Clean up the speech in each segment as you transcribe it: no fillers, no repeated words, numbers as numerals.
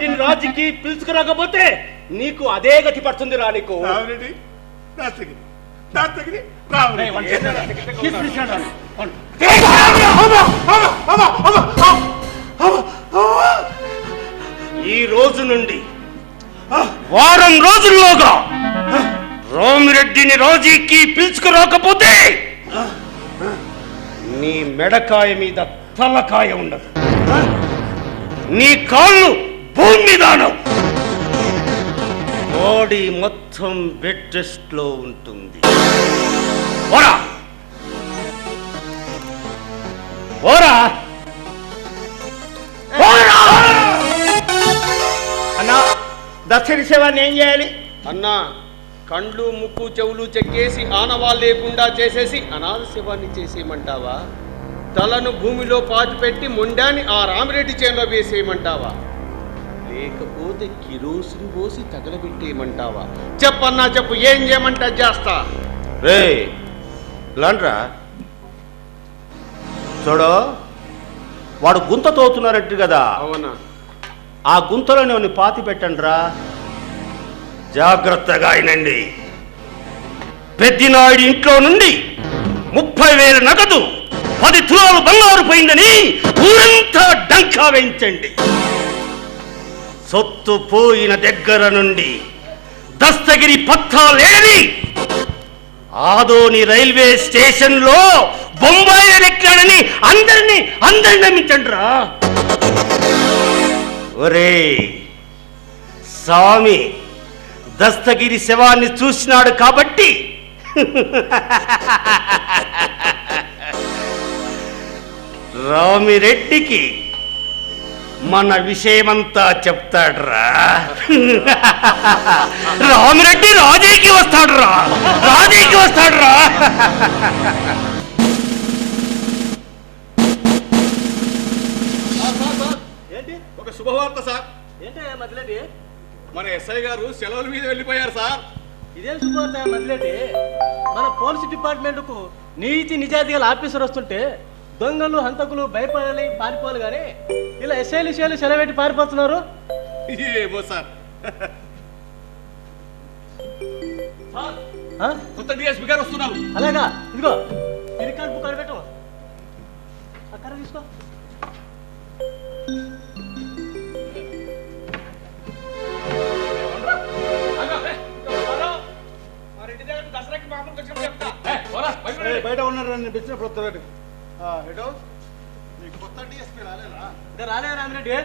రామిరెడ్డిని రాజుకి పిలుచుకురాకపోతే నీకు అదే గతి పడుతుంది రా. నీకు ఈ రోజు నుండి వారం రోజుల్లోగా రామిరెడ్డిని రాజీకి పిలుచుకురాకపోతే నీ మెడకాయ మీద తలకాయ ఉండదు, నీ కాళ్ళు భూమి మీద బాడీ మొత్తం బెడ్ రెస్ట్ లో ఉంటుంది. ఓరా ఓరా అన్నా, దస్తగిరి శవాన్ని ఏం చేయాలి అన్నా? కండ్లు ముక్కు చెవులు చెక్కేసి ఆనవాళ్ళు లేకుండా చేసేసి అనాథ శవాన్ని చేసేయమంటావా? తలను భూమిలో పాతిపెట్టి మొండాన్ని ఆ రామిరెడ్డి చేనులో వేసేయమంటావా? లేకపోతే కిరోసిన్ పోసి తగలబెట్టేయమంటావా? చెప్పన్నా చెప్పు, ఏం చేయమంటా చేస్తా. రే లాండ్రా చూడు, వాడు గుంత తోతున్నారంటు కదా, అవునా? ఆ గుంతలో నేను పాతి పెట్టండి రా. జాగ్రత్తగా అయినండి. పెద్దినాయుడి ఇంట్లో నుండి 30,000 నగదు 10 తులాలు బంగారు పోయిందని ఊరంతా డంకా వేయించండి. సొత్తు పోయిన దగ్గర నుండి దస్తగిరి పత్తాలేని ఆదోని రైల్వే స్టేషన్ లో బొంబాయి ఎక్కాడని అందరినీ నమ్మించండి రా. ఒరే స్వామి దస్తగిరి శవాన్ని చూసినాడు కాబట్టి రామిరెడ్డికి మన విషయమంతా చెప్తాడ్రా. రామిరెడ్డి రాజీకి వస్తాడురా, రాజీకి వస్తాడురా. ఏంటి ఒక శుభవార్త సార్. ఏంటి మదిలేటి? మన ఎస్ఐ గారు సెలవుల మీద వెళ్ళిపోయారు సార్. ఇదేం శుభవార్త మదిలేటి? మన పోలీసు డిపార్ట్మెంట్ కు నీతి నిజాయితీగల ఆఫీసర్ వస్తుంటే దొంగలు హంతకులు భయపడాలి పారిపోవాలి, కానీ ఇలా ఎస్ఐలు సెలవెట్టి పారిపోతున్నారు. ఏమో సార్. కొత్త డిఎస్పీ గారు వస్తున్నారు. అలాగా, ఇదిగో ఈ రికార్డ్ బుక్ పెట్టు. అక్కడ తీసుకో. బయట ఉన్నారు, నేను పిలిచినప్పుడు వస్తాడు. నీకు కొత్త డిఎస్పీ రాలేదా? ఇంకా రాలేదు రామిరెడ్డి.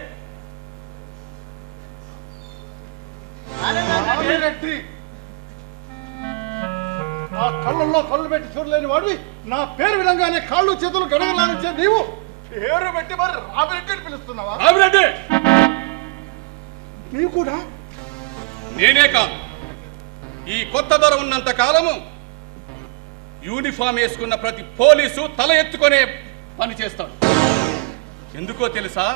ఆ కళ్ళల్లో కళ్ళు పెట్టి చూడలేని వాడివి నా పేరు విధంగానే కాళ్ళు చేతులు గడగలాడించే నీవు పేరు పెట్టి మరి రామిరెడ్డి అని పిలుస్తున్నావా? రామిరెడ్డి నీవు కూడా? నేనే కాదు, ఈ కొత్త ధర ఉన్నంత కాలము యూనిఫామ్ వేసుకున్న ప్రతి పోలీసు తల ఎత్తుకునే పని చేస్తాడు. ఎందుకో తెలుసా?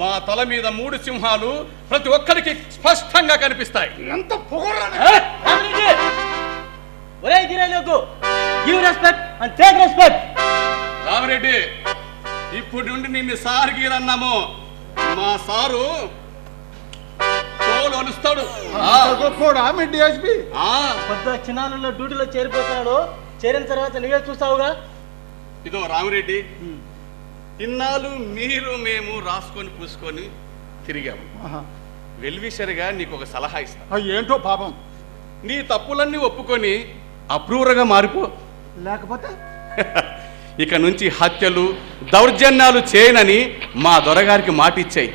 మా తల మీద 3 సింహాలు ప్రతి ఒక్కరికి స్పష్టంగా కనిపిస్తాయి. ఎంత పొగరా! Give respect and take respect. Ramireddy, ఇప్పుడు నుండి నిన్ను సార్ గీరన్నాము. మా సారు తోలు అలుస్తాడు. కొద్ది క్షణాలలో డ్యూటీలో చేరిపోతాడు. చేరిన తర్వాత నువ్వే చూస్తావుగా. ఇదో రామిరెడ్డి, ఇన్నాళ్ళు మీరు మేము రాసుకొని పూసుకొని తిరిగాము. వెల్విషర్గా నీకు ఒక సలహా ఇస్తా. ఏంటో పాపం. నీ తప్పులన్నీ ఒప్పుకొని అప్రూవర్గా మారిపో. లేకపోతే ఇక నుంచి హత్యలు దౌర్జన్యాలు చేయనని మా దొరగారికి మాట ఇచ్చాయి.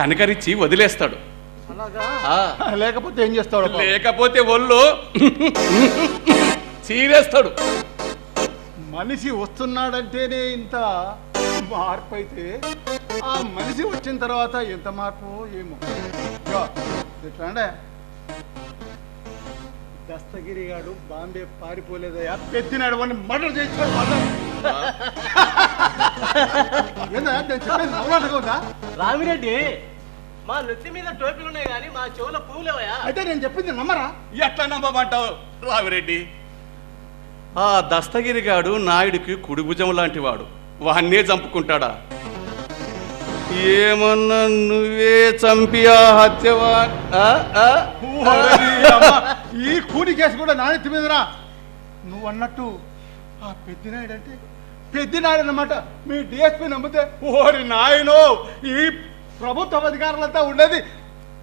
కనకరించి వదిలేస్తాడు. లేకపోతే ఏం చేస్తాడు? లేకపోతే ఒళ్ళు చీరేస్తాడు. మనిషి వస్తున్నాడంటేనే ఇంత మార్పు అయితే ఆ మనిషి వచ్చిన తర్వాత ఎంత మార్పు ఏమో. ఎట్లాండే దస్తగిరి గారు బాంబే పారిపోలేదయా, పెద్దినాడు వాడిని మర్డర్ చేయించుకొని నవ్వులాటగా. రామిరెడ్డి, మా నెత్తి మీద టోపీలు ఉన్నాయి కానీ మా చెవుల పువ్వులేవయా? అయితే నేను చెప్పింది నమ్మరా? ఎట్లా నమ్మమంటావు రామిరెడ్డి? ఆ దస్తగిరి గాడు నాయుడికి కుడి భుజం లాంటి వాడు. వాన్నే చంపుకుంటాడా? ఏమన్నా నువ్వే చంపి ఆ హత్యవా ఈ కూని కేసు కూడా నాణ్యత మీదరా. నువ్వు అన్నట్టు ఆ పెద్దినాయుడు అంటే పెద్దినాయుడు అన్నమాట. మీ డిఎస్పీ నమ్మితే ఓరి నాయనో, ఈ ప్రభుత్వ అధికారులంతా ఉండేది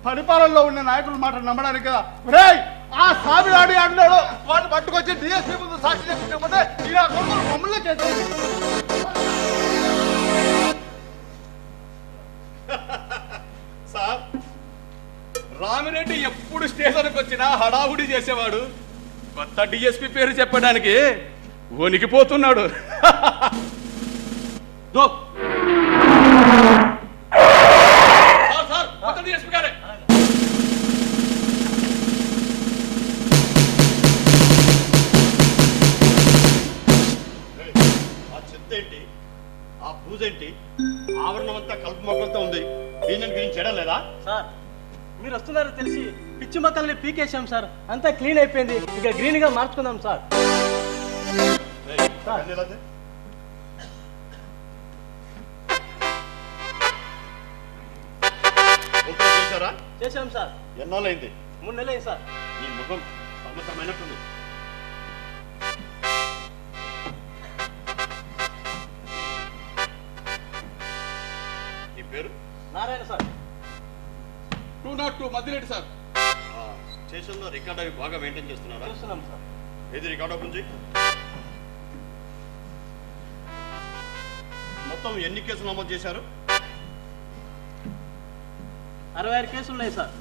పరిపాలనలో ఉన్న నాయకుల మాట నమ్మడానికి కదా. రేయ్, ఆ సామినాడు అన్నాడు వాడిని పట్టుకొచ్చి డిఎస్పీ ముందు సాక్షి చెప్తే ఈ మమ్మల్ని చేసేది. సార్, రామిరెడ్డి ఎప్పుడు స్టేషన్కి వచ్చినా హడావుడి చేసేవాడు. కొత్త డిఎస్పీ పేరు చెప్పడానికి వణికిపోతున్నాడు. కొత్త డిఎస్పీ గారే. ఆ చెత్త ఏంటి, ఆ పూజ ఏంటి, ఆవరణం అంతా కలుపు మొక్కలతో ఉంది. దీని గురించి చేయడం లేదా? సార్ మీరు వస్తున్నారో తెలిసి పిచ్చి మొక్కల్ని పీకేసాం సార్. అంతా క్లీన్ అయిపోయింది, ఇక గ్రీన్ గా మార్చుకుందాం సార్. సార్ చేశారా? చేసాం సార్. ఎన్నాళ్ళైంది? 3 నెలలు అయింది సార్. ఈ ముఖం సమతమైనట్టుంది. ఈ పేరు? నారాయణ సార్. 202 మధ్యరెడ్డి సార్. స్టేషన్లో రికార్డ్ అవి బాగా మెయింటైన్ చేస్తున్నారా? చూస్తున్నాం సార్. ఏది రికార్డ్ ఓపెన్ చేయి. మొత్తం ఎన్ని కేసులు నమోదు చేశారు? 66 కేసులు ఉన్నాయి సార్.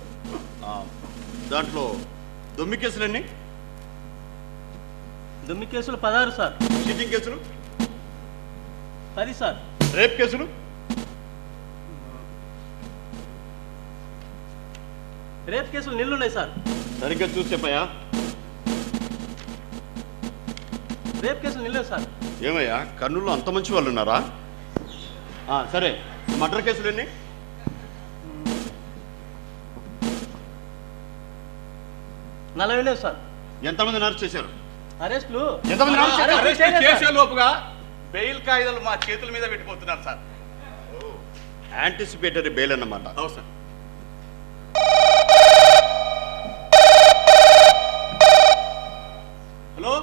దాంట్లో దొమ్మి కేసులు ఎన్ని? దుమ్మి కేసులు 16 సార్. చీటింగ్ కేసులు? 10 సార్. రేప్ కేసులు? రేప్ కేసులు నిల్లు ఉన్నాయి సార్. సరిగ్గా చూసి చెప్పయ్యా. రేప్ కేసులు నిల్లు సార్. ఏమయ్యా, కర్నూలులో అంత మంచి వాళ్ళు ఉన్నారా? సరే, మర్డర్ కేసులు ఎన్ని? 40 ఉన్నాయి సార్. ఎంతమందిని అరెస్ట్ చేశారు? అరెస్టులు ఎంతమంది అరెస్ట్ చేయలేదు సార్. చేసే లోపుగా బెయిల్ కాగితాలు మా చేతుల మీద పెట్టిపోతున్నారు సార్. యాంటిసిపేటరీ బెయిల్ అన్నమాట. అవును సార్. హలో,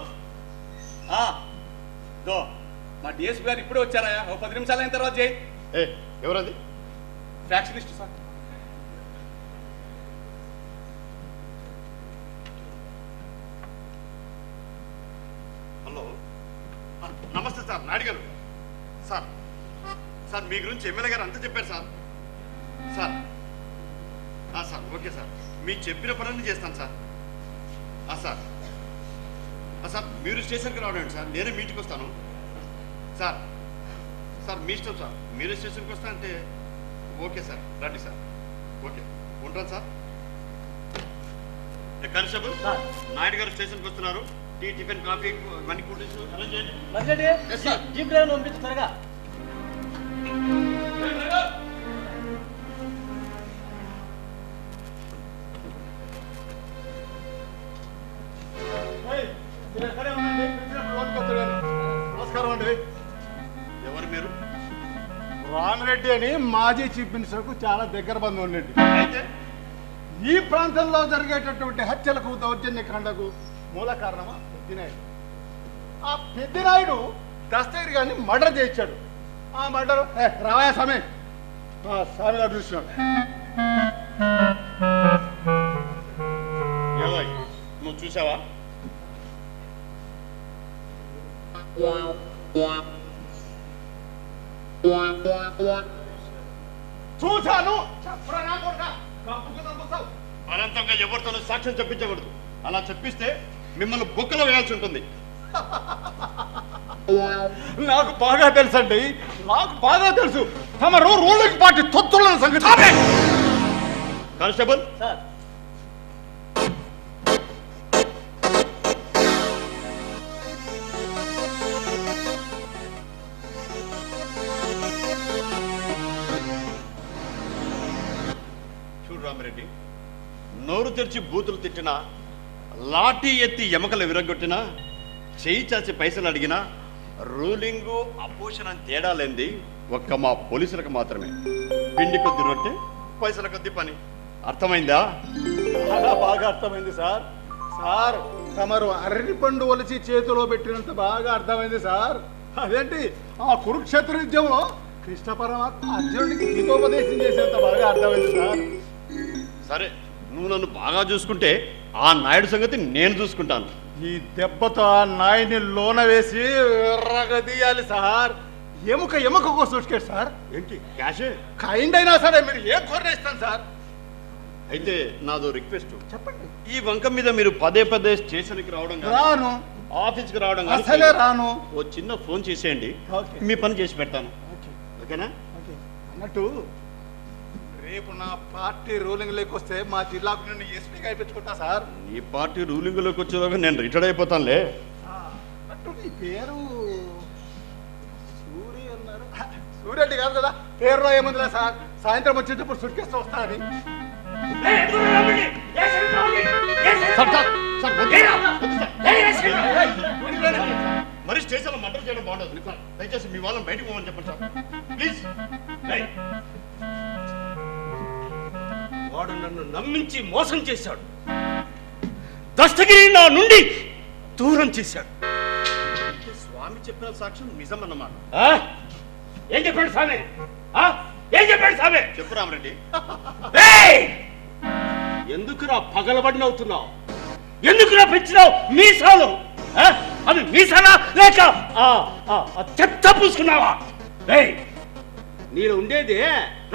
మా డిఎస్పీ గారు ఇప్పుడే వచ్చారా? 10 నిమిషాలు అయిన తర్వాత చేయి. ఎవరది? Factionist sir. హలో, నమస్తే సార్, నాయుడు గారు. సార్ సార్ మీ గురించి ఎమ్మెల్యే గారు అంతా చెప్పారు sir. Sir sir okay sir, మీకు చెప్పిన పనులన్నీ చేస్తాను సార్. సార్ సార్ మీరు స్టేషన్కి రావడం సార్, నేనే మీటింగ్కి వస్తాను సార్. సార్ మీ ఇష్టం సార్, మీరే స్టేషన్కి వస్తా అంటే ఓకే సార్, రండి సార్. ఓకే, ఉంటాను సార్. Constable sir. నాయుడు గారు స్టేషన్కి వస్తున్నారు. Tea, tiffin, coffee, money cool drinks arrange చేయండి. మధ్యరెడ్డి జీప్ డ్రైవర్ పంపించు త్వరగా. నమస్కారం అండి. ఎవరు మీరు? రామిరెడ్డి అని మాజీ చీఫ్ మినిస్టర్కు చాలా దగ్గర బంధువు ఉండండి. అయితే ఈ ప్రాంతంలో జరిగేటటువంటి హత్యలకు, దౌర్జన్యకాండకు మూల కారణమా పెద్దినాయుడు. ఆ పెద్దినాయుడు దస్తగిరి గారిని మర్డర్ చేయించాడు. ఆ మర్డర్ రావయా స్వామి, స్వామి గారు చూసినాడు. ఏమోయ్, నువ్వు చూసావా? చూశాను. బలవంతంగా ఎవరితోనూ సాక్ష్యం చెప్పించకూడదు. అలా చెప్పిస్తే మిమ్మల్ని బొక్కలో వేయాల్సి ఉంటుంది. నాకు బాగా తెలుసండి, నాకు బాగా తెలుసు. తమరు రూలింగ్ పార్టీ తొత్తుల సంగతి. కానిస్టేబుల్ సార్ చూడు రామిరెడ్డి, నోరు తెరిచి బూతులు తిట్టినా, లాఠీ ఎత్తి ఎమకలు విరగొట్టినా, చేయి చాచి పైసలు అడిగినా, రూలింగు అపోషన్ అని తేడా లేనిది ఒక్క మా పోలీసులకు మాత్రమే. పిండి కొద్ది రొట్టె, పైసల కొద్ది పని. అర్థమైందా? చాలా బాగా అర్థమైంది సార్. సార్ తమరు అరటి పండు ఒలిచి చేతిలో పెట్టినంత బాగా అర్థమైంది సార్. అదేంటి ఆ కురుక్షేత్ర యుద్ధంలో కృష్ణ పరమాత్మ అర్జునుడికి గీతోపదేశం చేసేంత బాగా అర్థమైంది సార్. సరే, నువ్వు నన్ను బాగా చూసుకుంటే ఆ నాయుడు సంగతి నేను చూసుకుంటాను. ఈ దెబ్బతో ఆ నాయని లోన వేసి ఎర్రగదీయాలి సార్. ఎముకకు సూట్కేట్ సార్. ఏంటి క్యాషే? కైండ్ అయినా సరే మీరు ఏ కొర్రేస్తాను సార్. అయితే నాదో రిక్వెస్ట్. చెప్పండి. ఈ వంక మీద మీరు పదే పదే స్టేషన్కి రావడం కానీ, రాను, ఆఫీస్కి రావడం కానీ అసలే రాను. ఓ చిన్న ఫోన్ చేసేయండి, ఓకే. మీ పని చేసి పెడతాను. ఓకే. ఓకేనా? ఓకే. అన్నట్టు రేపు నా పార్టీ రూలింగ్ లేకొస్తే మా జిల్లాకు నేను ఎస్పీగా అయిపించుకుంటా సార్. నీ పార్టీ రూలింగ్లోకి వచ్చేలోగా నేను రిటైర్డ్ అయిపోతానులే. అన్నట్టు నీ పేరు సూర్య అన్నారు. సూర్యరెడ్డి కాదు కదా, పేరులో ఏముందిలే సార్. సాయంత్రం వచ్చేటప్పుడు సుట్కేస్తూ వస్తా అని. మరి స్టేషన్లో మర్డర్ చేయడం బాగుండదు. దయచేసి మీ వాళ్ళని బయటకు పోమని చెప్పండి సార్, ప్లీజ్. వాడు నన్ను నమ్మించి మోసం చేశాడు. దస్తగిరి నా నుండి దూరం చేశాడు. స్వామి చెప్పిన సాక్ష్యం నిజం అన్నమాట. ఏం చెప్పాడు స్వామి? ఏం చెప్పాడు స్వామి? చెప్పు రామరెడ్డి. ఎందుకురా పగలబడినవుతున్నావు? ఎందుకురా పెంచినావు మీసాలు? అవి మీసాలా లేక చెత్త పూసుకున్నావా? నీలో ఉండేది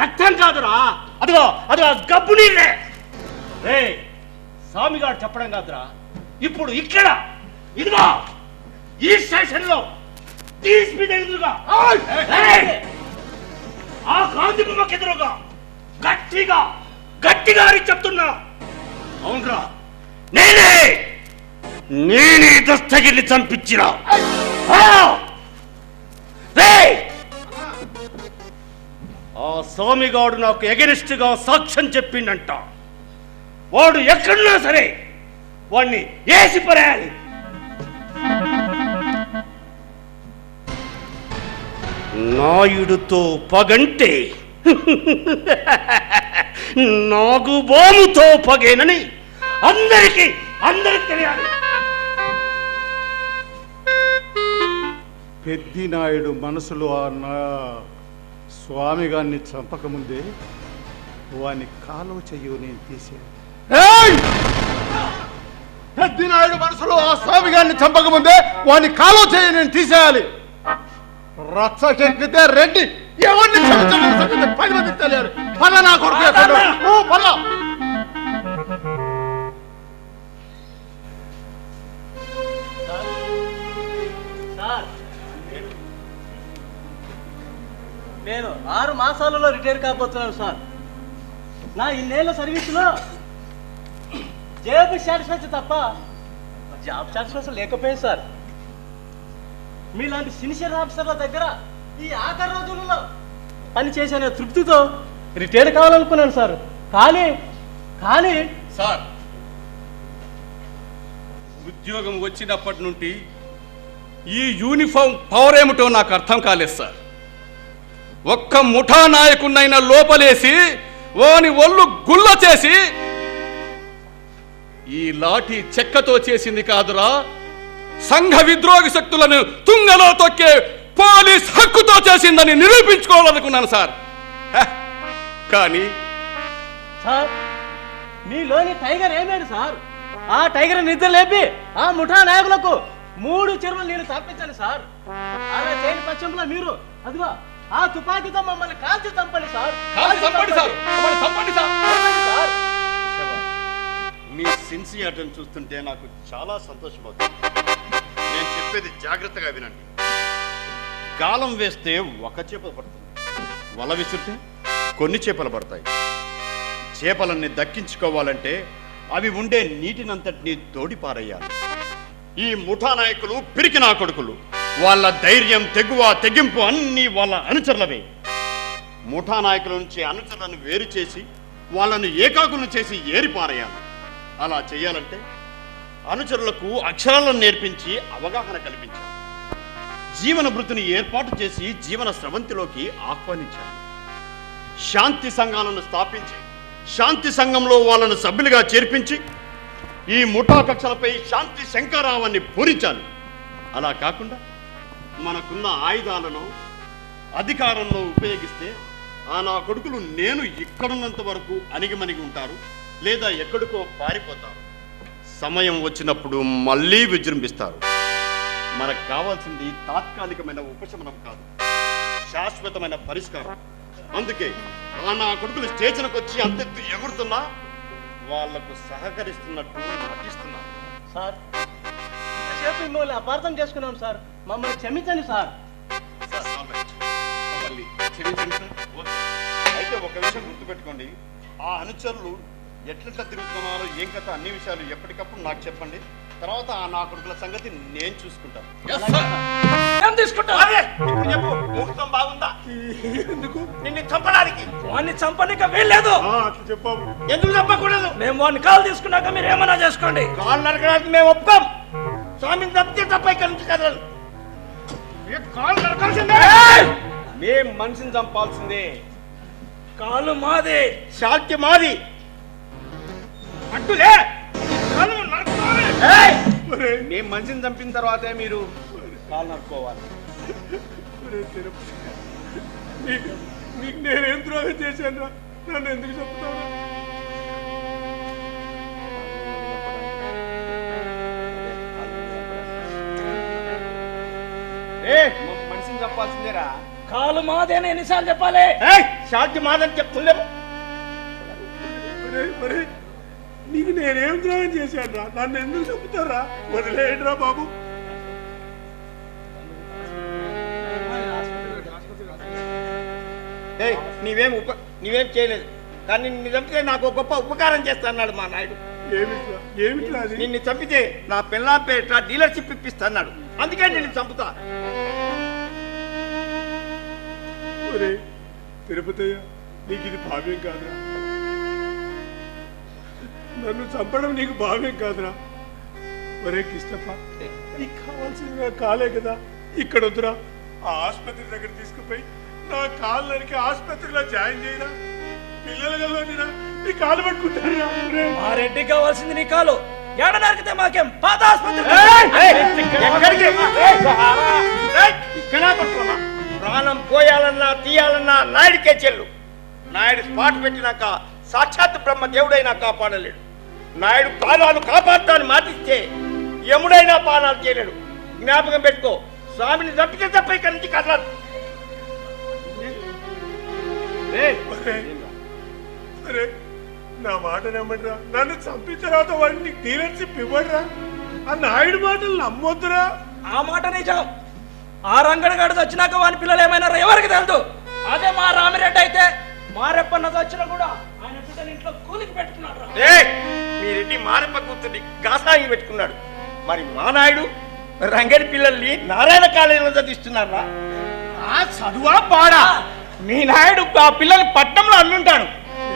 రక్తం కాదురా, అదిగో అదిగో గబ్బు నీళ్ళే. స్వామిగారు చెప్పడం కాదురా, ఇప్పుడు ఇక్కడ ఇదిగో ఈ స్టేషన్ లో ఎదురుగా ఆ గాంధీ బొమ్మకి ఎదురుగా గట్టిగా గట్టిగా అని చెప్తున్నా. అవునరా, నేనే దస్తగిరిని చంపించిన. ఆ స్వామిగాడు నాకు ఎగెనిస్ట్ గా సాక్ష్యం చెప్పిండంట. వాడు ఎక్కడున్నా సరే వాడిని వేసి పరేయాలి. నాయుడుతో పగంటే నాగుబాముతో పగేనని అందరికీ తెలియాలి. పెద్ది నాయుడు మనసులో ఆ స్వామి గారిని చంపకముందే వాని కాలువ చెయ్యు నేను తీసాను. పెద్ది నాయుడు మనసులో ఆ స్వామి గారిని చంపకముందే వాని కాలువ చెయ్యి నేను తీసేయాలి. రచ్చకెక్కితే రెడ్డి ఎవరిని క్షమించమని సంగతి 10 మందికి తెలియాలి. పల్ల నా కొడుకు పల్ల. నేను 6 మాసాలలో రిటైర్ కాబోతున్నాను సార్. నా ఇన్నేళ్ల సర్వీసులో జేబు సాటిస్ఫాక్షన్ తప్ప జాబ్ సాటిస్ఫాక్షన్ లేకపోయింది సార్. మీలాంటి సిన్సియర్ ఆఫీసర్ల దగ్గర ఈ ఆఖరి రోజులలో పని చేసిన తృప్తితో రిటైర్ కావాలనుకున్నాను సార్. కానీ సార్, ఉద్యోగం వచ్చినప్పటి నుండి ఈ యూనిఫామ్ పవర్ ఏమిటో నాకు అర్థం కాలేదు సార్. ఒక్క ముఠా నాయకున్నైనా లోపలేసి వాని ఒళ్ళు గుల్ల చేసి ఈ లాఠీ చెక్కతో చేసింది కాదురా, సంఘ విద్రోహి శక్తులను తుంగలో తొక్కే పోలీస్ హక్కుతో చేసిందని నిరూపించుకోవాలనుకున్నాను సార్. కానీ సార్, మీలోని టైగర్ ఏమేడు సార్? ఆ టైగర్ నిద్ర లేపి ఆ ముఠా నాయకులకు 3 చెరువులు నీళ్లు తప్పించండి సార్. అలా చేయని పక్షంలో మీరు అదిగో ఆ తుపాకీతో మమ్మల్ని కాల్చి చంపండి సార్. చంపండి సార్. మీ సిన్సియారిటీని చూస్తుంటే నాకు చాలా సంతోషం అవుతుంది. నేను చెప్పేది జాగ్రత్తగా వినండి. గాలం వేస్తే ఒక చేప పడుతుంది, వల విసిరితే కొన్ని చేపలు పడతాయి. చేపలన్నీ దక్కించుకోవాలంటే అవి ఉండే నీటినంతటినీ తోడిపారేయాలి. ఈ ముఠా నాయకులు పిరికి నా కొడుకులు. వాళ్ళ ధైర్యం, తెగువ, తెగింపు అన్నీ వాళ్ళ అనుచరులవే. ముఠా నాయకుల నుంచి అనుచరులను వేరు చేసి వాళ్ళను ఏకాకులను చేసి ఏరిపారేయాలి. అలా చేయాలంటే అనుచరులకు అక్షరాలను నేర్పించి అవగాహన కల్పించాలి. జీవన భృతిని ఏర్పాటు చేసి జీవన స్రవంతిలోకి ఆహ్వానించాలి. శాంతి సంఘాలను స్థాపించి శాంతి సంఘంలో వాళ్ళను సభ్యులుగా చేర్పించి ఈ ముఠా కక్షలపై శాంతి శంకరావాన్ని పూరించాలి. అలా కాకుండా మనకున్న ఆయుధాలను అధికారంలో ఉపయోగిస్తే ఆ నా కొడుకులు నేను ఇక్కడున్నంత వరకు అణిగిమణిగి ఉంటారు, లేదా ఎక్కడికో పారిపోతారు. సమయం వచ్చినప్పుడు మళ్ళీ విజృంభిస్తారు. మనకు కావాల్సింది తాత్కాలికమైన ఉపశమనం కాదు, శాశ్వతమైన పరిష్కారం. అందుకే ఆ నా కొడుకులు స్టేషన్కి వచ్చి అంతెత్తు ఎగురుతున్నా వాళ్లకు సహకరిస్తున్నట్టు నటిస్తున్నారు. సార్ ఇంతసేపు మిమ్మల్ని అపార్థం చేసుకున్నాం సార్, మమ్మల్ని క్షమించండి సార్. మమ్మల్ని క్షమించండి సార్. ఓకే. అయితే ఒక విషయం గుర్తుపెట్టుకోండి, ఆ అనుచరులు ఎట్లా తిరుగుతున్నారో ఏం కథ అన్ని విషయాలు ఎప్పటికప్పుడు నాకు చెప్పండి. తర్వాత ఆ నా కొడుకుల సంగతి నేను చూసుకుంటాను. ముహూర్తం బాగుందా? నిన్ను చంపడానికి వాడిని చంపనిక వీల్లేదు. అట్లా చెప్పాము. ఎందుకు చంపకూడదు? మేము వాడిని కాల్ తీసుకున్నాక మీరు ఏమన్నా చేసుకోండి. కాళ్ళు నరకడానికి మేము ఒప్పుకోం. స్వామిని తప్పితే తప్ప ఇక్కడి నుంచి కదలను. కాళ్ళు నరకాల్సిందే. మేం మనిషిని చంపాల్సిందే. కాలు మాది, శాంతి మాది. అడ్డులే. మేము మనిషిని చంపిన తర్వాతే మీరు కాళ్ళు నరుకోవాలి. నీకు నేనేం ద్రోహం చేశాను? నన్ను ఎందుకు చెప్తావు? మనిషిని చంపాల్సిందేరా. కాలు మాది అని ఎన్నిసార్లు చెప్పాలి? శాంతి మాదని చెప్తుండే. మరి నీకు నేనేం ద్రోహం చేశాను రా? నన్ను ఎందుకు చెప్తారా? వదిలేయండిరా బాబు. నీవేం చేయలేదు, కానీ నిన్ను చంపితే నాకు ఒక గొప్ప ఉపకారం చేస్తాన్నాడు మా నాయుడు. ఏమిట్రా అది? నిన్ను చంపితే నా పిల్లా పేట డీలర్షిప్ ఇప్పిస్తాన్నాడు. అందుకే నిన్ను చంపుతా. తిరుపతయ్య, నీకు ఇది భావ్యం కాదురా. నన్ను చంపడం నీకు భావ్యం కాదురా. ఒరే కిష్టప్ప, నీకు కావాల్సిన కాలే కదా, ఇక్కడ వద్దురా. ఆ ఆసుపత్రి దగ్గర తీసుకుపోయి నా కాలు నరికి ఆసుపత్రిలో జాయిన్ చేయరా. పిల్లల గల్లోనిరా నీ కాలు పట్టుకుంటారా. మా రెడ్డి కావాల్సింది నీ కాలు. ఎడ నరికితే మాకేం? పాత ఆసుపత్రి. ప్రాణం పోయాలన్నా తీయాలన్నా నాయుడికే చెల్లు. నాయుడు స్పాట్ పెట్టినాక సాక్షాత్ బ్రహ్మ దేవుడైనా కాపాడలేడు. నాయుడు ప్రాణాలు కాపాడుతాను మాటిస్తే యముడైనా పానాలు చేయలేడు. జ్ఞాపకం పెట్టుకో. స్వామిని తప్పితే తప్ప ఇక్కడి నుంచి కదలదు. నా మాట నమ్మడ్రా. నన్ను చంపిన తర్వాత వాడిని డీలర్షిప్ ఇవ్వడ్రా. ఆ నాయుడు మాటలు నమ్మొద్దురా. ఆ మాట నిజం. ఆ రంగడగాడు వచ్చినాక వాని పిల్లలు ఏమైనా ఎవరికి తెలుదు. అదే మా రామిరెడ్డి అయితే మారెప్పన్నది వచ్చినా కూడా ఆయన పిల్లలు ఇంట్లో కూలికి పెట్టుకున్నాడు. మీ రెడ్డి మారెప్ప కూతుర్ని గాసాగి పెట్టుకున్నాడు. మరి మా నాయుడు రంగడి పిల్లల్ని నారాయణ కాలేజీలో చదివిస్తున్నారా? ఆ చదువా పాడా? మీ నాయుడు ఆ పిల్లల్ని పట్టణంలో అన్నుంటాడు.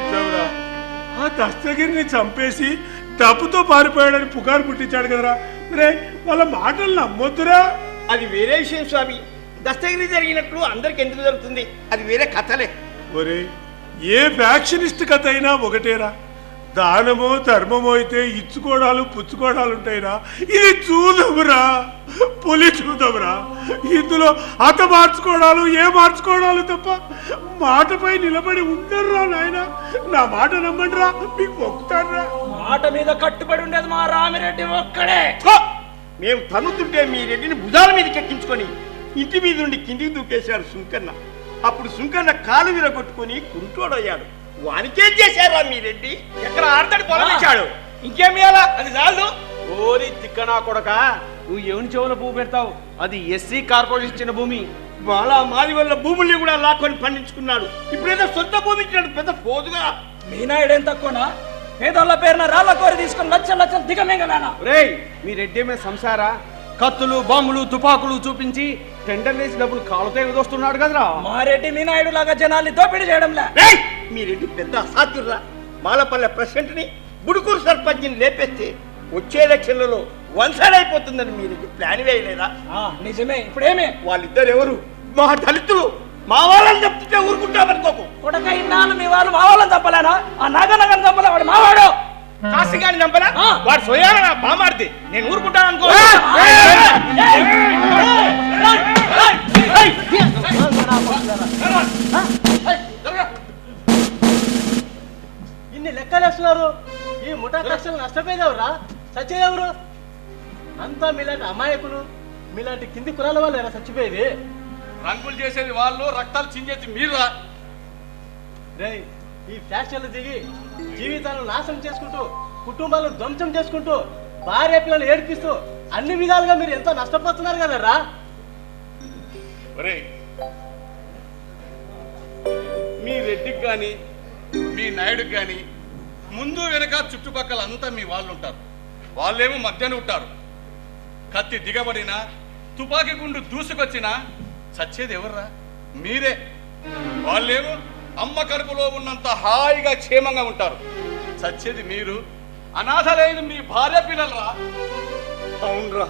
నిజంరా, ఆ దస్తగిరిని చంపేసి డబ్బుతో పారిపోయాడని పుకారు పుట్టించాడు కదరా. రే, వాళ్ళ మాటలు నమ్మొద్దురా. అది వేరే విషయం స్వామి. దస్తగిరి జరిగినట్లు అందరికి ఎందుకు జరుగుతుంది? అది వేరే కథలే. ఒరే, ఏ ఫ్యాక్షనిస్ట్ కథ అయినా ఒకటేరా. దానమో ధర్మమో అయితే ఇచ్చుకోవడాలు పుచ్చుకోవడాలు ఉంటాయిరా. ఇది చూదమురా, పులి చూదమురా. ఇందులో అత మార్చుకోవడాలు ఏ మార్చుకోవడాలు తప్ప మాటపై నిలబడి ఉండరురా నాయన. నా మాట నమ్మండిరా, మీకు మొక్కుతానురా. మాట మీద కట్టుబడి ఉండేది మా రామిరెడ్డి ఒక్కడే. మేము తన్నుతుంటే మీ రెడ్డిని భుజాల మీదకి ఎక్కించుకొని ఇంటి మీద నుండి కిందికి దూకేశాడు సుంకన్న. అప్పుడు సుంకన్న కాలు విరగొట్టుకొని కుంటోడయ్యాడు. వానికేం చేశారా మీ రెడ్డి? ఎక్కడ ఆడతాడు పొలం ఇచ్చాడు. ఇంకేమి అది చాలు. ఓరి తిక్కనా కొడక, నువ్వు ఎవరి చెవుల పువ్వు పెడతావు? అది ఎస్సీ కార్పొరేషన్ ఇచ్చిన భూమి. బాలా మాది వల్ల భూముల్ని కూడా లాక్కొని పండించుకున్నాడు. ఇప్పుడేదో సొంత భూమి ఇచ్చినాడు పెద్ద పోదుగా. మీ నాయుడు ఏం తక్కువనా? పేదోళ్ళ పేరున రాళ్ళ కోరి తీసుకుని లక్షలు లక్షలు దిగమింగలేనా? రేయ్, మీ రెడ్డేమే సంసారా? కత్తులు బాంబులు తుపాకులు చూపించి టెండర్ వేసి డబ్బులు కాలుతో ఎగదొస్తున్నాడు కదరా. మా రెడ్డి మీ నాయుడు లాగా జనాల్ని దోపిడీ చేయడంలే. మీ రెడ్డి పెద్ద అసాధ్యుర్రా. మాలపల్లె ప్రెసిడెంట్ ని బుడుకూరు సర్పంచ్ని లేపేస్తే వచ్చే ఎలక్షన్లలో వన్ సైడ్ అయిపోతుందని మీరు ప్లాన్ వేయలేదా? నిజమే. ఇప్పుడేమే వాళ్ళిద్దరు ఎవరు? మా దళితులు, మా వాళ్ళని చెప్తుంటే ఊరుకుంటామనుకోకు. కొడక ఇన్నాళ్ళు మీ వాళ్ళు మా వాళ్ళని చంపలేనా? ఆ నాగనగని చంపలే, వాడు మావాడు. కాశీగాని చంపలా? వాడు సోయాన నా బామార్ది, నేను ఊరుకుంటాను అనుకో. ఇన్ని లెక్కలేస్తున్నారు. ఈ ముఠా కక్షలు నష్టపోయేదెవరా? చచ్చేదెవరు? అంతా మీలాంటి అమాయకులు, మీలాంటి కింది కులాల వాళ్ళు ఎలా చచ్చిపోయేది? రంగులు చేసేది వాళ్ళు, రక్తాలు చించేది మీరురా. రేయ్, ఈ ఫ్యాషన్లు దిగి జీవితాలను నాశనం చేసుకుంటూ, కుటుంబాలను ధ్వంసం చేసుకుంటూ, భార్య పిల్లలు ఏడిపిస్తూ అన్ని విధాలుగా మీరు ఎంతో నష్టపోతున్నారు కదరా. ఒరేయ్, మీ రెడ్డికి కానీ మీ నాయుడికి కానీ ముందు వెనక చుట్టుపక్కల అంతా మీ వాళ్ళు ఉంటారు. వాళ్ళేమో మధ్యన ఉంటారు. కత్తి దిగబడినా, తుపాకీ గుండు దూసుకొచ్చినా చచ్చేది ఎవర్రా? మీరే. వాళ్ళేమో అమ్మ కడుపులో ఉన్నంత హాయిగా క్షేమంగా ఉంటారు. చచ్చేది మీరు. అనాథలేదు మీ భార్య పిల్లలరా. అవునరా,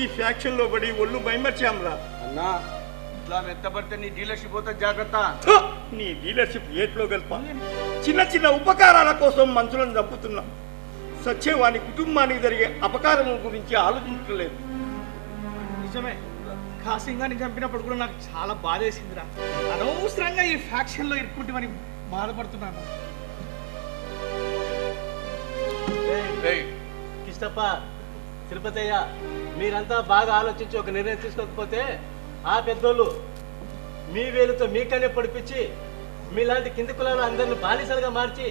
ఈ ఫ్యాక్షన్ లో పడి ఒళ్ళు మైమర్చాంరా. అన్నా, ఇట్లా మెత్తపడితే నీ డీలర్షిప్ పోతే జాగ్రత్త. నీ డీలర్షిప్ ఏట్లో కల్ప. చిన్న చిన్న ఉపకారాల కోసం మనుషులను చంపుతున్నా. సచ్చేవాని కుటుంబానికి జరిగే అపకారం గురించి ఆలోచించలేదు. నిజమే, కాసింగాని చంపినప్పుడు కూడా నాకు చాలా బాధేసిందిరా. అనవసరంగా ఈ ఫ్యాక్షన్ లో ఇరుక్కుంటామని బాధపడుతున్నాను. రేయ్, కిష్టప్ప, తిరుపతయ్య, మీరంతా బాగా ఆలోచించి ఒక నిర్ణయం తీసుకోకపోతే ఆ పెద్దోళ్ళు మీ వేలుతో మీకనే పొడిపించి మీలాంటి కింది కులాలు అందరిని బానిసలుగా మార్చి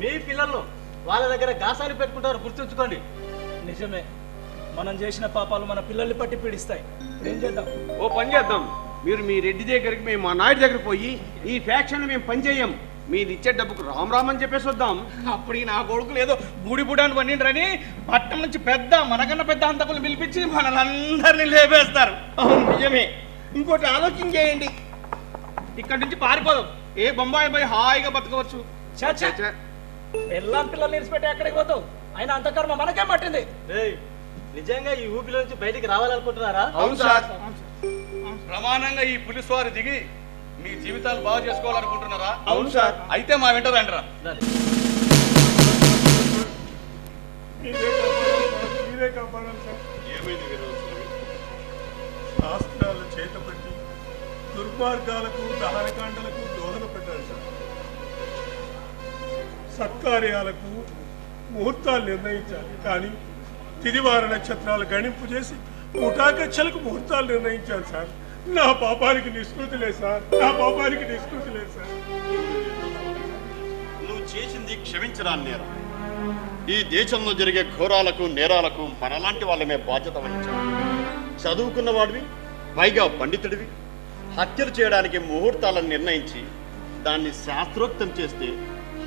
మీ పిల్లలను వాళ్ళ దగ్గర గాసాలు పెట్టుకుంటారు. గుర్తుంచుకోండి. నిజమే, మనం చేసిన పాపాలు మన పిల్లల్ని పట్టి పీడిస్తాయి. ఇప్పుడు ఏం చేద్దాం? ఓ పని చేద్దాం, మీరు మీ రెడ్డి దగ్గరికి, మేము మా నాయుడు దగ్గరికి పోయి ఈ ఫ్యాక్షన్ మేము పని చేయం, మీరు ఇచ్చే డబ్బుకు రామ్ రామ్ అని చెప్పేసి వద్దాం. అప్పుడు ఈ నా కొడుకులు ఏదో బూడి బుడాన్ని పండిండ్రని పట్టణం నుంచి పెద్ద మనకన్నా పెద్ద అంతకులు పిలిపించి మనల్ని లేపేస్తారు. అవును నిజమే. ఇంకోటి ఆలోచన చేయండి. ఇక్కడి నుంచి పారిపోదాం, ఏ బొంబాయి పోయి హాయిగా బతకవచ్చు. చచ్చా, పిల్లం పిల్లల్ని ఇరిచిపెట్టి ఎక్కడికి పోతావు? అయినా అంత కర్మ మనకేం పట్టింది? రేయ్, నిజంగా ఈ ఊపిలో నుంచి బయటికి రావాలనుకుంటున్నారా? అవును సార్. ప్రమాణంగా ఈ పులిస్ వారు దిగి మీ జీవితాలు బాగు చేసుకోవాలనుకుంటున్నారా? అవును సార్. అయితే మా వెంట రండిరా. రండి. మీరే కాపాడాలి సార్. ఏమైంది వీరవసూరి? శాస్త్రాలు చేతపట్టి దుర్మార్గాలకు దహనకాండలకు దోహదపడ్డారు సార్. సత్కార్యాలకు ముహూర్తాలు నిర్ణయించాలి, కానీ తిదివార నక్షత్రాలు గణింపు చేసి ముఠాకచ్చలకు ముహూర్తాలు నిర్ణయించారు సార్. నా పాపానికి నిష్కృతి లేదు సార్, నా పాపానికి నిష్కృతి లేదు సార్. నువ్వు చేసింది క్షమించరాని నేరం. ఈ దేశంలో జరిగే ఘోరాలకు నేరాలకు మనలాంటి వాళ్ళమే బాధ్యత వహించాలి. చదువుకున్న వాడివి, పైగా పండితుడివి, హత్యలు చేయడానికి ముహూర్తాలను నిర్ణయించి దాన్ని శాస్త్రోక్తం చేస్తే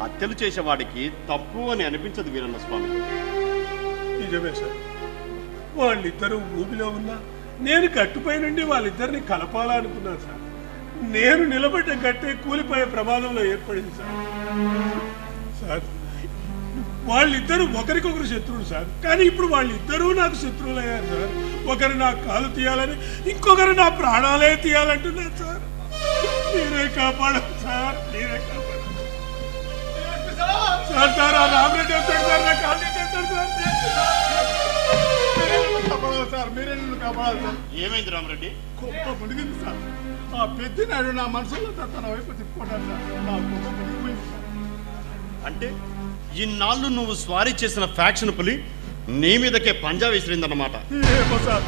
హత్యలు చేసేవాడికి తప్పు అని అనిపించదు వీరన్న స్వామి. నిజమే సార్. వాళ్ళిద్దరూ భూమిలో ఉన్నా నేను గట్టుపై నుండి వాళ్ళిద్దరిని కలపాలనుకున్నాను సార్. నేను నిలబడ్డ గట్టే కూలిపోయే ప్రమాదంలో ఏర్పడింది సార్. సార్, వాళ్ళిద్దరూ ఒకరికొకరు శత్రువులు సార్, కానీ ఇప్పుడు వాళ్ళిద్దరూ నాకు శత్రువులయ్యారు సార్. ఒకరు నా కాలు తీయాలని, ఇంకొకరు నా ప్రాణాలే తీయాలంటున్నారు సార్. మీరే కాపాడాలి సార్, మీరే కాపాడాలి సార్. సార్, ఆ రామరెడ్డి వస్తాడు సార్, నా కాలు తీసేస్తాడు సార్. మీరే నన్ను కాపాడాలి సార్. ఏమైంది రామరెడ్డి? గొప్ప మునిగింది సార్. ఆ పెద్దినాడు నా మనసులో తన వైపు తిప్పుకుంటాను సార్. నా గొప్ప మునిగిపోయింది సార్. అంటే ఇన్నాళ్ళు నువ్వు స్వారీ చేసిన ఫ్యాక్షన్ పులి నీ మీదకే పంజా విసిరిందన్నమాట. ఏమో సార్,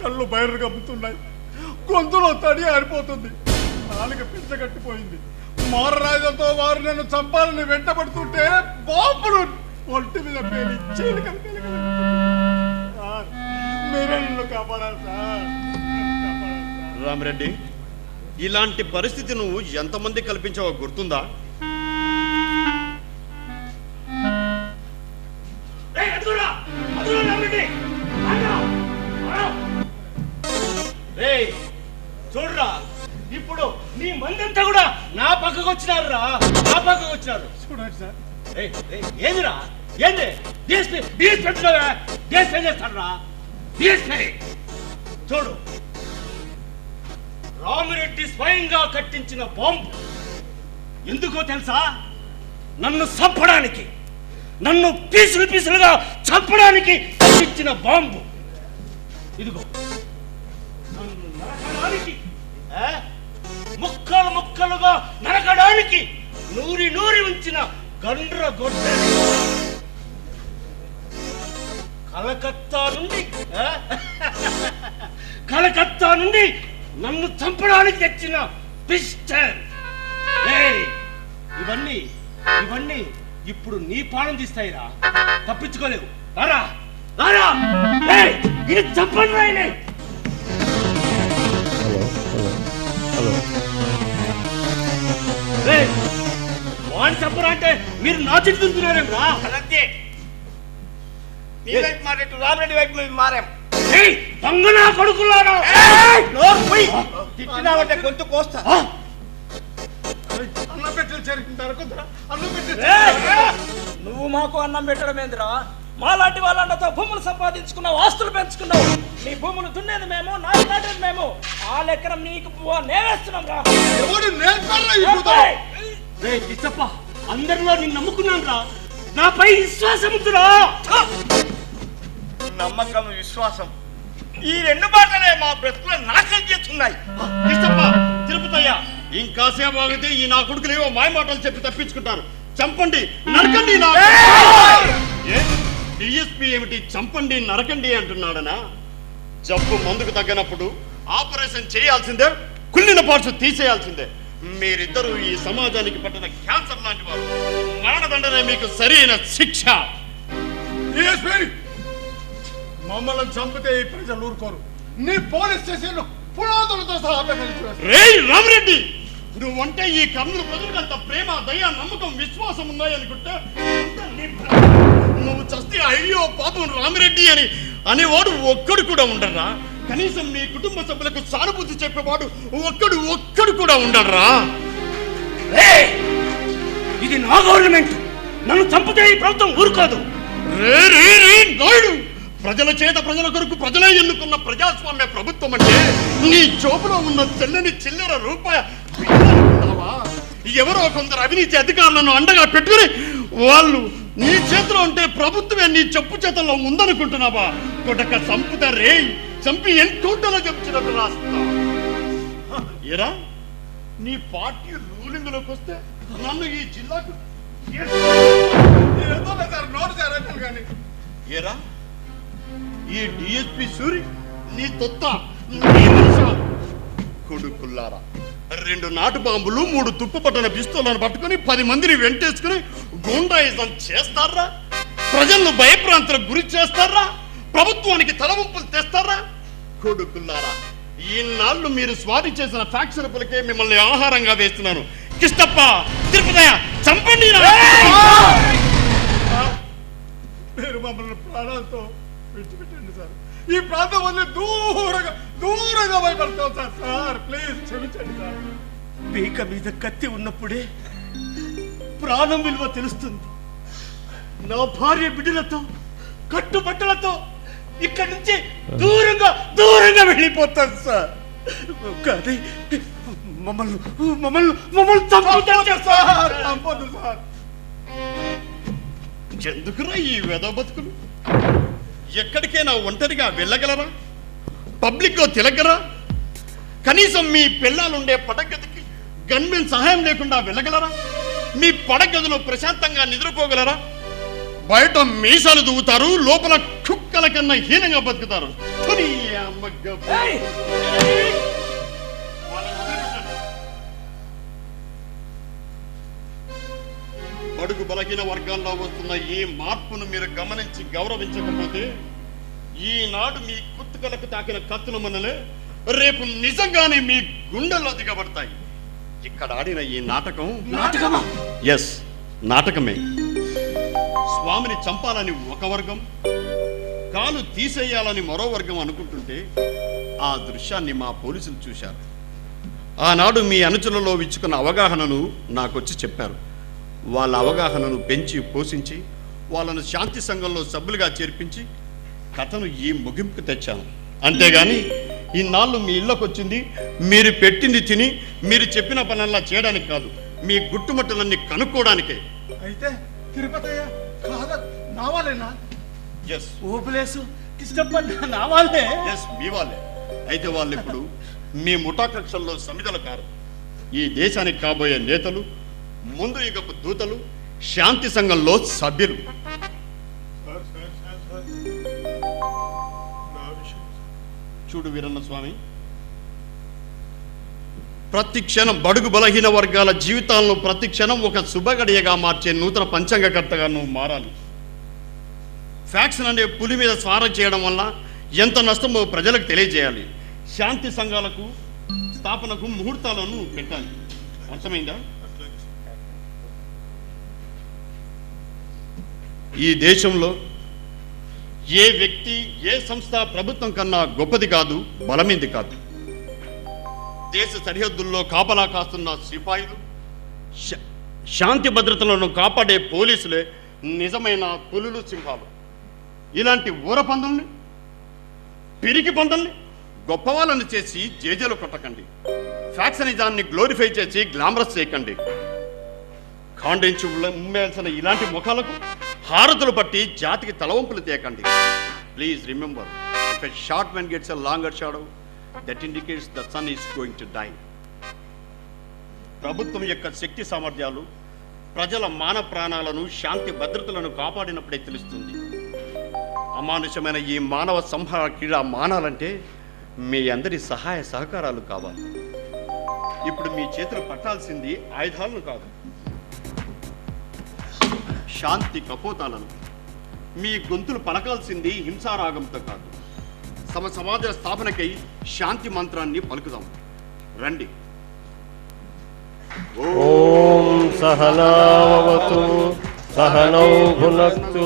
కళ్ళు బయలు గమ్ముతున్నాయి, గొంతులో తడి ఆరిపోతుంది, నాలుక పిచ్చగట్టిపోయింది. మారరాజంతో వారు నన్ను చంపాలని వెంటబడుతుంటే బాంబులు ఒంటి మీద పేలి చీలికలు కలిగి సార్. మీరే నన్ను కాపాడాలి సార్, నన్ను కాపాడాలి సార్. రామరెడ్డి, ఇలాంటి పరిస్థితి నువ్వు ఎంతమంది కల్పించావో గుర్తుందా? చూడరా, ఇప్పుడు నీ మందంతా కూడా నా పక్కకు వచ్చినారు రా, నా పక్కకు వచ్చినారు. చూడండి సార్, ఏందిరా ఏంది డిఎస్పీ డిఎస్పీ చేస్తాడరా డిఎస్పీ చూడు రామిరెడ్డి స్వయంగా కట్టించిన బాంబు ఎందుకో తెలుసా నన్ను చంపడానికి నన్ను పీసులు పీసులుగా చంపడానికి కట్టించిన బాంబు ఇదిగో నన్ను నరకడానికి ముక్కలు ముక్కలుగా నరకడానికి నూరి నూరి ఉంచిన గండ్ర గొడ్డ కలకత్తా నుండి నన్ను చంపడానికి తెచ్చిన పిస్టల్ ఇవన్నీ ఇవన్నీ ఇప్పుడు నీ ప్రాణం తీస్తాయిరా తప్పించుకోలేవు రారా రారా ఇది చంపండి రాయలే వాడిని చెప్పరా అంటే మీరు నా చెట్టు తింటున్నారేం రా అదంతే నీ వైపు మారేట్టు రామరెడ్డి వైపు మేము మారాం దొంగ నా కొడుకులారా తిట్టినావంటే గొంతు కోస్తా అన్నం పెట్టలు చేరుకుంటారు కొందరు అన్నం పెట్టలు నువ్వు మాకు అన్నం పెట్టడం ఏందిరా మాలాంటి వాళ్ళందరితో భూములు సంపాదించుకున్నావు ఆస్తులు పెంచుకున్నావు నీ భూములు దున్నేది మేము నాటేది మేము ఆ లెక్కన నీకు నేవేస్తున్నాం రా ఎవడు నేర్పారా ఈ భూతం? చెప్ప అందరిలో నేను నమ్ముకున్నాను రా నాపై విశ్వాసం ఉందిరా నమ్మకం విశ్వాసం ఈ రెండు మాటలే మా బ్రతుకులు నాశనం చేస్తున్నాయి తిరుపతయ్య ఇంకాసేపు ఆగితే ఈ నా కొడుకులేవో మాయ మాటలు చెప్పి తప్పించుకుంటారు చంపండి నరకండి డిఎస్పీ ఏమిటి చంపండి నరకండి అంటున్నాడనా జబ్బు మందుకు తగ్గనప్పుడు ఆపరేషన్ చేయాల్సిందే కుళ్ళిన పార్ట్స్ తీసేయాల్సిందే మీరిద్దరూ ఈ సమాజానికి పట్టిన క్యాన్సర్ లాంటి వారు మరణదండనే మీకు సరైన శిక్ష మమ్మల్ని చంపితే ఈ ప్రజలు ఊరుకోరు నీ పోలీస్ స్టేషన్ పునాదులతో సహా రేయ్ రామరెడ్డి నువ్వంటే ఈ కర్నూలు ప్రజలకు అంత ప్రేమ దయ నమ్మకం విశ్వాసం ఉన్నాయనుకుంటే నువ్వు చస్తే అయ్యో పాపం రామిరెడ్డి అని అనేవాడు ఒక్కడు కూడా ఉండరా కనీసం మీ కుటుంబ సభ్యులకు సానుభూతి చెప్పేవాడు ఒక్కడు కూడా ఉండరా ఇది నా గవర్నమెంట్ నన్ను చంపితే ఈ ప్రభుత్వం ఊరుకోదు నాయుడు ప్రజల చేత ప్రజల కొరకు ప్రజలే ఎన్నుకున్న ప్రజాస్వామ్య ప్రభుత్వం అంటే నీ జోబులో ఉన్న చెల్లని చిల్లర రూపాయ ఎవరో కొందరు అవినీతి అధికారులను అండగా పెట్టుకుని వాళ్ళు నీ చేతిలో ఉంటే ప్రభుత్వమే నీ చెప్పు చేతుల్లో ఉందనుకుంటున్నావా కొడక చంపుతా రే చంపి ఎన్కౌంటర్లో చెప్తున్నట్టు రాస్తా ఏరా నీ పార్టీ రూలింగ్ లోకి వస్తే నన్ను ఈ జిల్లాకు ఏరా ఈ డిఎస్పీ సూరి నీ తొత్త కొడుకుల్లారా 2 నాటు బాంబులు 3 తుప్పు పట్టిన పిస్తోలను పట్టుకుని 10 మందిని వెంటేసుకుని గుండాయిజం చేస్తారా ప్రజలను భయప్రాంతులకు గురి చేస్తారా ప్రభుత్వానికి తలవంపులు తెస్తారా కొడుకుల్లారా ఈనాళ్ళు మీరు స్వారీ చేసిన ఫ్యాక్చరబులకే మిమ్మల్ని ఆహారంగా వేస్తున్నాను కిష్టప్ప తిరుపతయ్య చంపండి మీరు మమ్మల్ని ప్రాణాలతో విడిచిపెట్టండి సార్ ఈ ప్రాంతం వల్ల దూరంగా భయపడతాం సార్ ప్లీజ్ క్షమించండి సార్ పీక మీద కత్తి ఉన్నప్పుడే ప్రాణం విలువ తెలుస్తుంది నా భార్య బిడ్డలతో కట్టుబట్టలతో ఇక్కడి నుంచి దూరంగా వెళ్ళిపోతాను సార్ కానీ మమ్మల్ని చంపుతారు సార్ చంపొద్దు సార్ ఎందుకురా ఈ వెధవ బతుకులు ఎక్కడికైనా ఒంటరిగా వెళ్ళగలరా పబ్లిక్ గా తిరగరా కనీసం మీ పిల్లలుండే పడగదికి గన్మెన్ సహాయం లేకుండా వెళ్ళగలరా మీ పడగదిలో ప్రశాంతంగా నిద్రపోగలరా బయట మీసాలు దువ్వుతారు లోపల కుక్కల కన్నా హీనంగా బతుకుతారు బడుగు బలహీన వర్గాల్లో వస్తున్న ఈ మార్పును మీరు గమనించి గౌరవించకపోతే ఈనాడు మీ కుత్తుకలకు తాకిన కత్తుల మనలే రేపు నిజంగానే మీ గుండెల్లో దిగబడతాయి ఇక్కడ ఆడిన ఈ నాటకమా ఎస్ నాటకమే స్వామిని చంపాలని ఒక వర్గం కాలు తీసేయాలని మరో వర్గం అనుకుంటుంటే ఆ దృశ్యాన్ని మా పోలీసులు చూశారు ఆనాడు మీ అనుచరులలో విచ్చుకున్న అవగాహనను నాకొచ్చి చెప్పారు వాళ్ళ అవగాహనను పెంచి పోషించి వాళ్ళను శాంతి సంఘంలో సభ్యులుగా చేర్పించి కథను ఈ ముగింపుకు తెచ్చాను. అంతేగాని ఇన్నాళ్ళు మీ ఇళ్ళకు వచ్చింది మీరు పెట్టింది తిని మీరు చెప్పిన పనల్లా చేయడానికి కాదు, మీ గుట్టుమట్టులన్నీ కనుక్కోవడానికే. అయితే తిరుపతయ్య కాదా నా వాళ్ళేనా? ఎస్ ఓపులేసు కృష్ణప్ప నా వాళ్ళే. ఎస్ మీ వాళ్ళే. అయితే వాళ్ళు ఇప్పుడు మీ ముఠా కక్షల్లో సమిధలు కారు. ఈ దేశానికి కాబోయే నేతలు, ముందు యుగపు దూతలు, శాంతి సంఘంలో సభ్యులు. చూడు వీరన్న స్వామి, ప్రతి క్షణం బడుగు బలహీన వర్గాల జీవితాలను ప్రతి క్షణం ఒక శుభగడియగా మార్చే నూతన పంచాంగకర్తగా నువ్వు మారాలి. ఫ్యాక్షన్ అనే పులి మీద స్వారం చేయడం వల్ల ఎంత నష్టమో ప్రజలకు తెలియజేయాలి. శాంతి సంఘాలకు స్థాపనకు ముహూర్తాలను పెట్టాలి. అర్థమైందా? ఈ దేశంలో ఏ వ్యక్తి, ఏ సంస్థ ప్రభుత్వం కన్నా గొప్పది కాదు, బలమైంది కాదు. దేశ సరిహద్దుల్లో కాపలా కాస్తున్న సిపాయిలు, శాంతి భద్రతలను కాపాడే పోలీసులే నిజమైన పులులు, సింహాలు. ఇలాంటి ఊర పందుల్ని, పిరికి పందుల్ని గొప్పవాళ్ళని చేసి జేజేలు కొట్టకండి. ఫ్యాక్షనిజాన్ని గ్లోరిఫై చేసి గ్లామరస్ చేయకండి. ఖండించి ఉమ్మేయాల్సిన ఇలాంటి ముఖాలకు హారతులు పట్టి జాతికి తలవంపులు తేకండి. Please remember, if a short man gets a longer shadow, that indicates the sun is going to die. ప్రభుత్వం యొక్క శక్తి సామర్థ్యాలు ప్రజల మాన ప్రాణాలను, శాంతి భద్రతలను కాపాడినప్పుడే తెలుస్తుంది. అమానుషమైన ఈ మానవ సంహార క్రీడ మానాలంటే మీ అందరి సహాయ సహకారాలు కావాలి. ఇప్పుడు మీ చేతులు పట్టాల్సింది ఆయుధాలను కాదు, శాంతి కపోతాలను. మీ గొంతులు పలకాల్సింది హింసారాగంతో కాదు, సమాజ స్థాపనకై శాంతి మంత్రాన్ని పలుకుదాం. రండి. ఓం సహనావతు సహనౌ భునక్తు